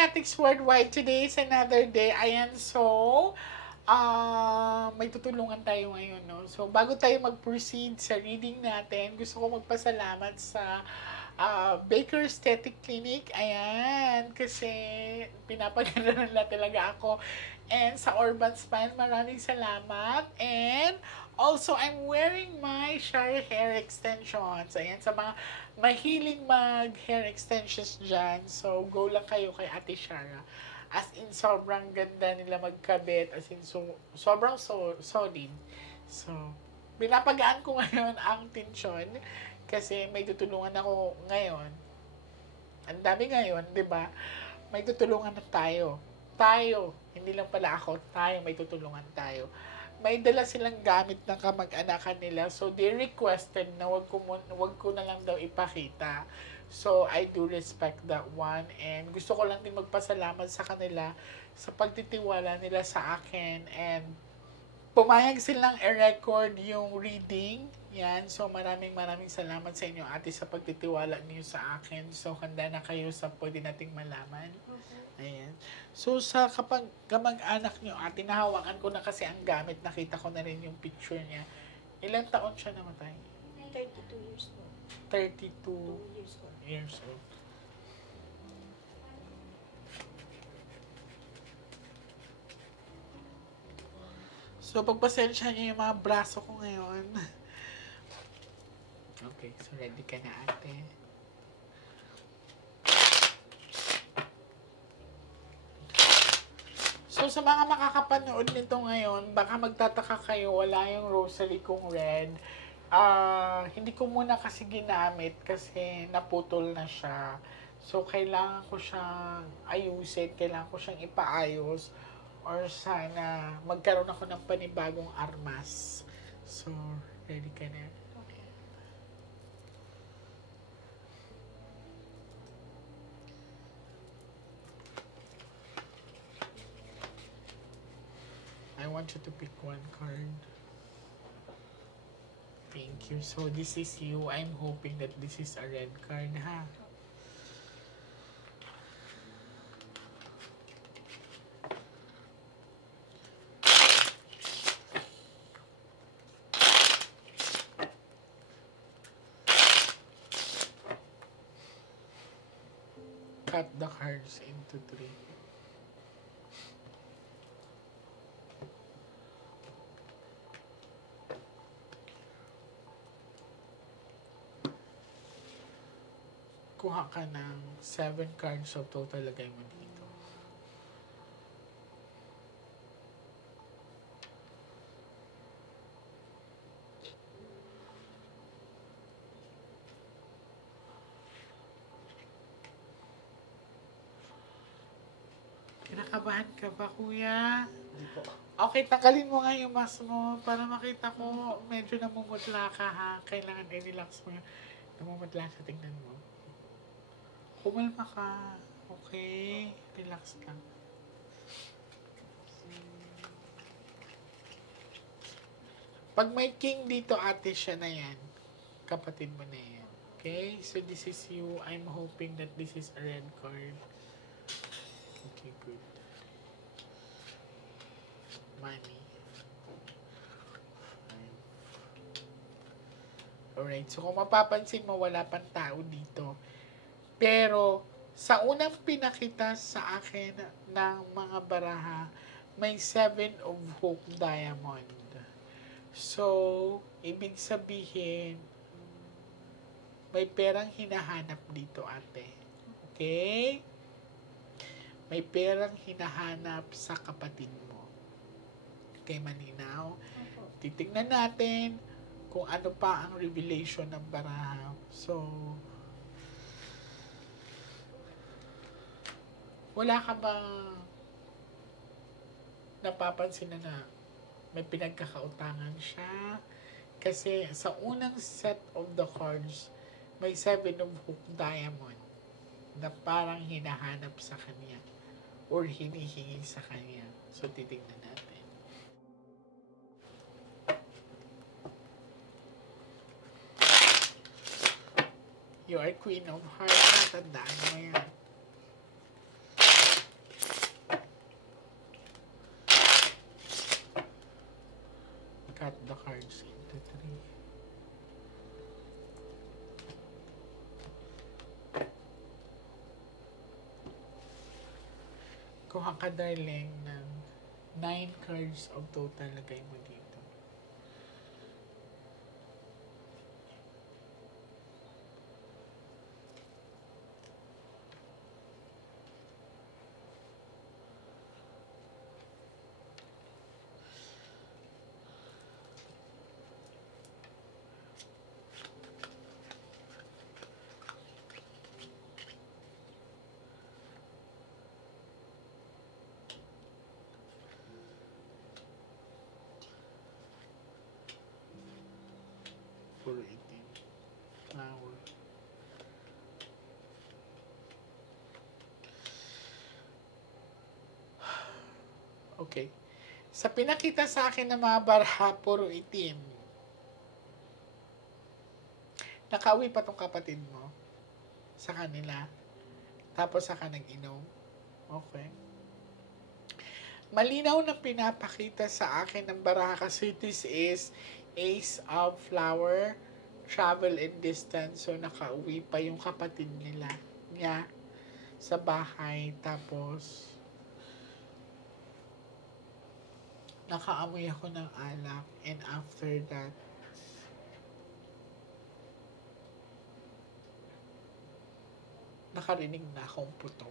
Fanatics Worldwide. Today is another day. Ayan, so, may tutulungan tayo ngayon, no? So, bago tayo mag-proceed sa reading natin, gusto ko magpasalamat sa Baker Aesthetic Clinic. Ayan, kasi pinapaganda nila talaga ako. And sa Urban Spine, maraming salamat. And also, I'm wearing my Shire hair extensions. Ayan, sa mga mahiling mag-hair extensions dyan. So, go lang kayo kay Ate Shara. As in, sobrang ganda nila magkabit. As in, sobrang solid. So, binapagaan ko ngayon ang tensyon. Kasi may tutulungan ako ngayon. Ang dami ngayon, di ba? May tutulungan na tayo. Tayo. Hindi lang pala ako. Tayo, may tutulungan tayo. May dala silang gamit ng kamag-anakan nila. So, they requested na wag ko na lang daw ipakita. So, I do respect that one. And gusto ko lang din magpasalamat sa kanila sa pagtitiwala nila sa akin. And pumayag silang i-record yung reading. Yan. So, maraming salamat sa inyo, ate, sa pagtitiwala niyo sa akin. So, handa na kayo sa pwede nating malaman. Ayan. So, sa kapag kamag-anak nyo, ate, nahawakan ko na kasi ang gamit. Nakita ko na rin yung picture niya. Ilang taon siya namatay? 32 years old. 32 years old. So, pagpasensya niyo yung mga braso ko ngayon. Okay, so ready ka na, ate. So, sa mga makakapanood nito ngayon, baka magtataka kayo, wala yung rosary kong red. Hindi ko muna kasi ginamit kasi naputol na siya. So, kailangan ko siyang ayusin, kailangan ko siyang ipaayos, or sana magkaroon ako ng panibagong armas. So, ready ka na? Okay. I want you to pick one card. Thank you. So, this is you. I'm hoping that this is a red card, ha? Cut the cards into 3. Kuha ka ng 7 cards of total, lagay mo dito. Kinakabahan ka ba, kuya? Hindi po. Okay, tanggalin mo nga yung mask mo para makita ko medyo namumutla ka, ha? Kailangan i-relax mo. Namumutla sa tingnan mo. Kumalma ka. Okay. Relax lang. Pag may king dito, ate, siya na yan. Kapatid mo na yan. Okay? So, this is you. I'm hoping that this is a red card. Okay, good. Money. Alright. So, kung mapapansin mo, wala pang tao dito. Pero, sa unang pinakita sa akin ng mga baraha, may 7 of Hope Diamond. So, ibig sabihin, may perang hinahanap dito, ate. Okay? May perang hinahanap sa kapatid mo. Okay, malinaw? Titignan natin kung ano pa ang revelation ng baraha. So, wala ka bang napapansin na may pinagkakautangan siya? Kasi sa unang set of the cards, may 7 of Hope Diamond na parang hinahanap sa kanya or hinihingi sa kanya. So, titignan natin. You are Queen of Hearts. Tandaan mo yan. cards into 3. Kuha ka, darling, ng 9 cards of total. Lagay mo dito. For 18. Flower. Okay. Sa pinakita sa akin ng mga baraha, puro itim. Nakauwi pa tong kapatid mo sa kanila. Tapos saka nag-inom. Okay. Malinaw na pinapakita sa akin ng baraha kasi this is Ace of Flower, travel and distance. So, nakauwi pa yung kapatid niya sa bahay. Tapos, nakaamoy ako ng alak. And after that, nakarinig na akong putok.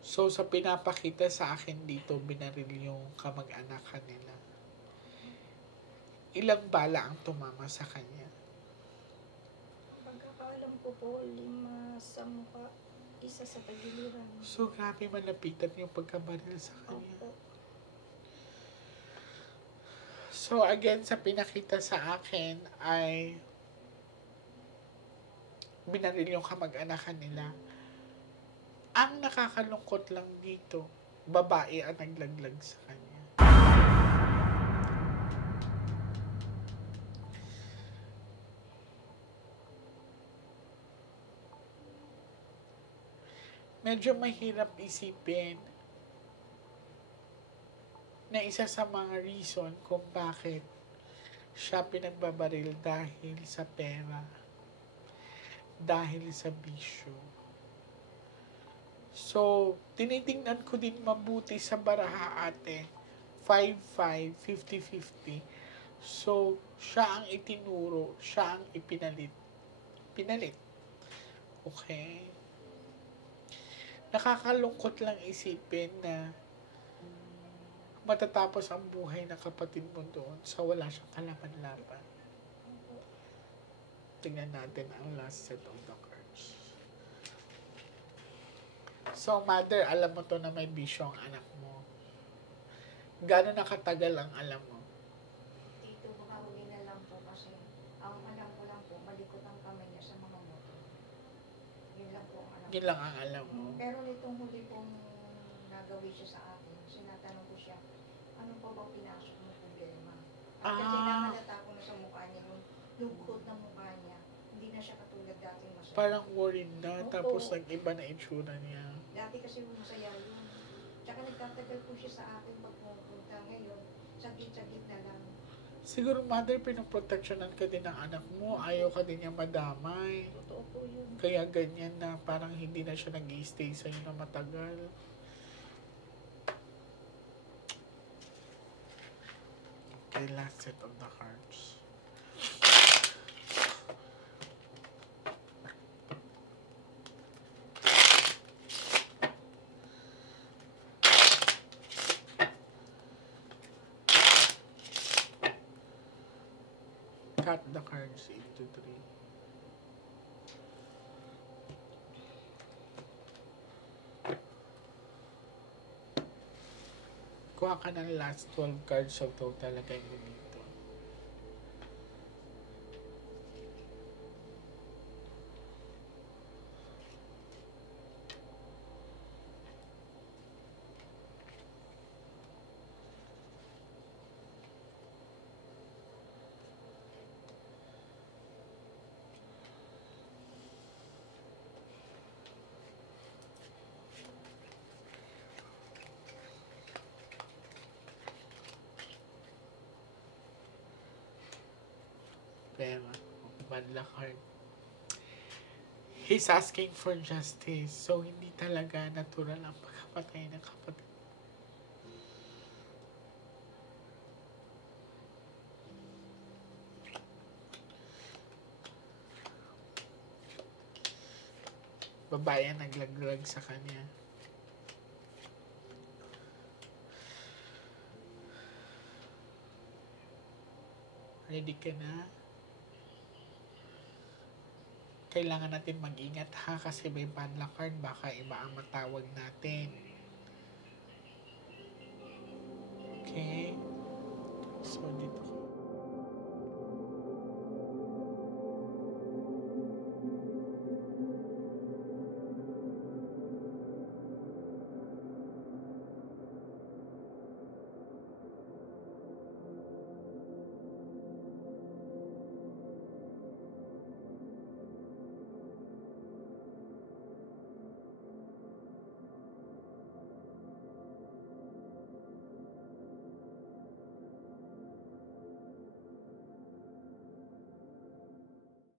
So, sa pinapakita sa akin dito, binaril yung kamag-anak kanila. Ilang bala ang tumama sa kanya? Pagkakaalam ko po, 5 sa mukha, 1 sa tagiliran. So, grabe malapitan yung pagkabaril sa kanya. Opo. So, again, sa pinakita sa akin ay binaril yung kamag-anak nila. Ang nakakalungkot lang dito, babae ang naglaglag sa kanya. Medyo mahirap isipin na isa sa mga reason kung bakit siya pinagbabaril dahil sa pera, dahil sa bisyo. So, tinitingnan ko din mabuti sa baraha, ate. 5-5, 50-50. So, siya ang itinuro, siya ang ipinalit. Pinalit. Okay? Nakakalungkot lang isipin na matatapos ang buhay ng kapatid mo doon sa wala siyang kalaban-laban. Tingnan natin ang last set of the cards. So, mother, alam mo to na may bisyo ang anak mo. Gano'n nakatagal ang alam mo? Dito, baka huli na lang po kasi ang alam ko lang po, malikot ang kamay niya sa mga motor. Yun lang po ang alam ko. Yun lang ang alam mo. Pero nitong huli pong nagawi siya sa akin, sinatanong ko siya, ano pa ba pinasok mo problema? At kasi nakalata ko na sa mukha niya, yung lugkot ng mukha niya, hindi na siya katulad dating masaya. Parang worried na, Opo. tapos nag-iba na itsura niya. Dati kasi masaya yun. Tsaka nagtatagal po siya sa akin pag pumunta ngayon, saglit-saglit na lang. Siguro, mother, pinoproteksyonan ka din ng anak mo. Ayaw ka din niya madamay. Totoo po yun. Kaya ganyan na parang hindi na siya nag-i-stay sa'yo na matagal. Okay, last set of the cards. Cut the cards into 3. Kuha ka ng last 12 cards of total. Lagay mo dito. Manlakard. He's asking for justice. So, hindi talaga natural ang pagkapatay ng kapatid. Babae ang naglaglag sa kanya. Ready ka na? Kailangan natin mag-ingat ha kasi may Manlakard, baka iba ang matawag natin. Okay? So, dito